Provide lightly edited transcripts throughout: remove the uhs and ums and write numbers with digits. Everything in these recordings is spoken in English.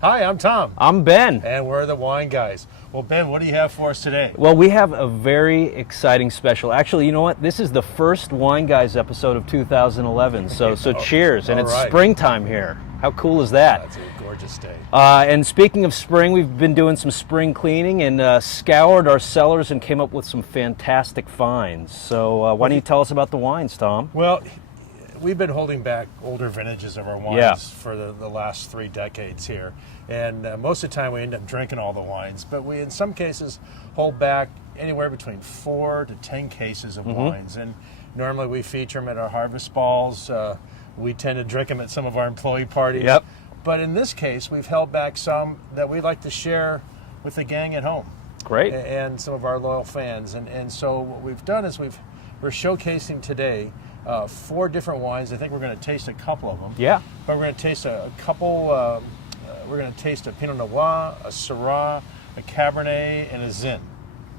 Hi, I'm Tom. I'm Ben. And we're the Wine Guys. Well, Ben, what do you have for us today? Well, we have a very exciting special. Actually, you know what? This is the first Wine Guys episode of 2011. So cheers. And it's springtime here. How cool is that? That's a gorgeous day. And speaking of spring, we've been doing some spring cleaning and scoured our cellars and came up with some fantastic finds. So why don't you tell us about the wines, Tom? Well, we've been holding back older vintages of our wines for the last 3 decades here. And most of the time we end up drinking all the wines, but we in some cases hold back anywhere between 4 to 10 cases of wines. And normally we feature them at our harvest balls. We tend to drink them at some of our employee parties. Yep. But in this case, we've held back some that we like to share with the gang at home. Great. And some of our loyal fans. And so what we've done is we're showcasing today 4 different wines. I think we're going to taste a couple of them. Yeah. But we're going to taste a couple. We're going to taste a Pinot Noir, a Syrah, a Cabernet, and a Zin.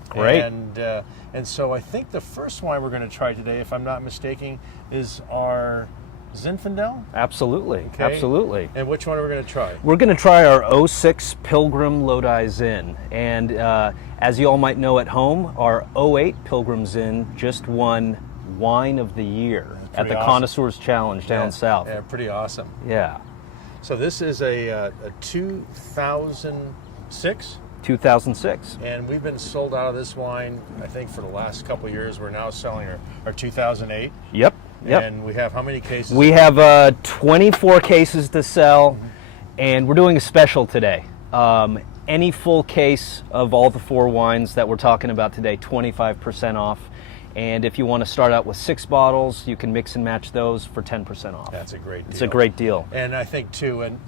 Great. And so I think the first wine we're going to try today, if I'm not mistaken, is our Zinfandel? Absolutely. Okay. Absolutely. And which one are we going to try? We're going to try our 06 Pilgrim Lodi Zin. And as you all might know at home, our 08 Pilgrim Zin just won Wine of the Year at the Connoisseurs Challenge down south. Yeah, pretty awesome. Yeah. So this is a 2006? 2006. And we've been sold out of this wine, I think, for the last couple of years. We're now selling our 2008. Yep. And we have how many cases? We have 24 cases to sell, and we're doing a special today. Any full case of all the 4 wines that we're talking about today, 25% off. And if you want to start out with 6 bottles, you can mix and match those for 10% off. That's a great deal. It's a great deal. And I think, too, and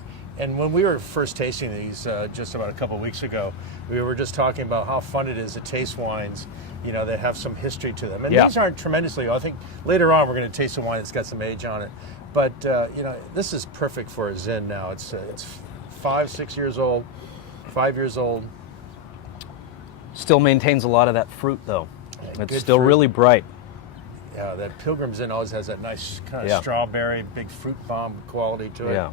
when we were first tasting these just about a couple of weeks ago, we were just talking about how fun it is to taste wines, you know, that have some history to them. And these aren't tremendously old. I think later on we're going to taste a wine that's got some age on it. But, you know, this is perfect for a Zin now. It's 5 years old. Still maintains a lot of that fruit, though. Yeah, it's still really bright. Yeah, that Pilgrim Zin always has that nice kind of strawberry, big fruit bomb quality to it. Yeah.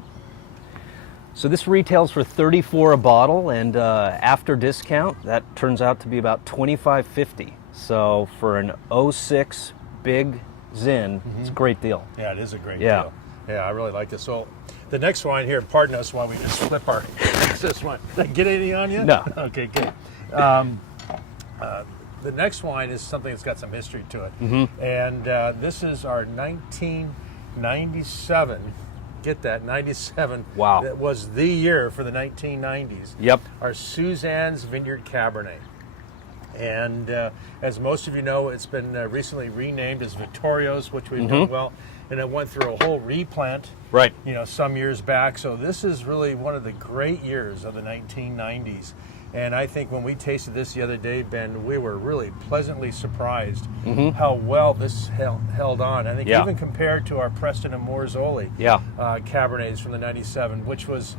So this retails for $34 a bottle, and after discount, that turns out to be about $25.50. So for an 06 big Zin, it's a great deal. Yeah, it is a great deal. Yeah, I really like this. So the next wine here, pardon us while we just flip our this one. Did I get anything on you? No. Okay, good. The next wine is something that's got some history to it. And this is our 1997. Get that, 97. Wow. That was the year for the 1990s. Yep. Our Suzanne's Vineyard Cabernet. And as most of you know, it's been recently renamed as Victorio's, which we've done well. And it went through a whole replant, you know, some years back. So this is really one of the great years of the 1990s. And I think when we tasted this the other day, Ben, we were really pleasantly surprised how well this held on. I think even compared to our Preston and Morzoli Cabernets from the 97, which was,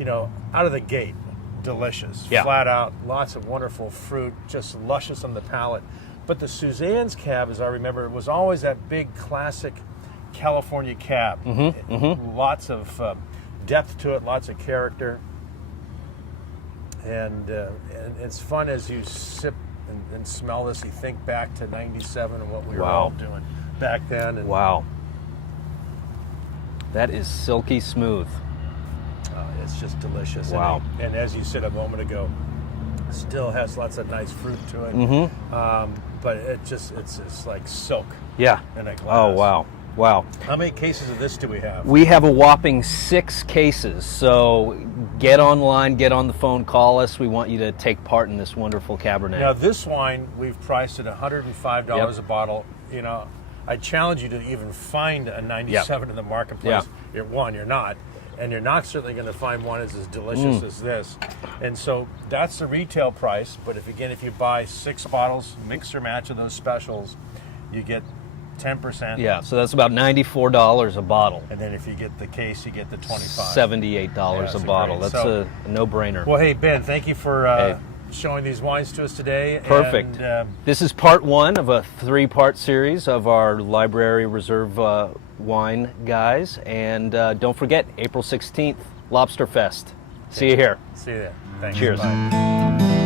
you know, out of the gate, delicious, flat out, lots of wonderful fruit, just luscious on the palate. But the Suzanne's Cab, as I remember, was always that big classic California cab. Lots of depth to it, lots of character. And it's fun as you sip and smell this. You think back to 97 and what we were all doing back then. And that is silky smooth. It's just delicious. Wow. And as you said a moment ago, still has lots of nice fruit to it. But it's like silk in a glass. Oh, wow. Wow. How many cases of this do we have? We have a whopping 6 cases. So get online, get on the phone, call us. We want you to take part in this wonderful Cabernet. Now, this wine, we've priced at $105 a bottle. You know, I challenge you to even find a 97 in the marketplace. You're not. And you're not certainly going to find one as delicious as this. And so that's the retail price. But if you buy 6 bottles, mix or match of those specials, you get 10%. Yeah, so that's about $94 a bottle. And then if you get the case, you get the $25. $78 a bottle. That's a no-brainer. Well, hey, Ben, thank you for showing these wines to us today. Perfect. And, this is part 1 of a 3-part series of our Library Reserve Wine Guys. And don't forget, April 16th, Lobster Fest. See you here. See you then. Thanks. Cheers. Bye.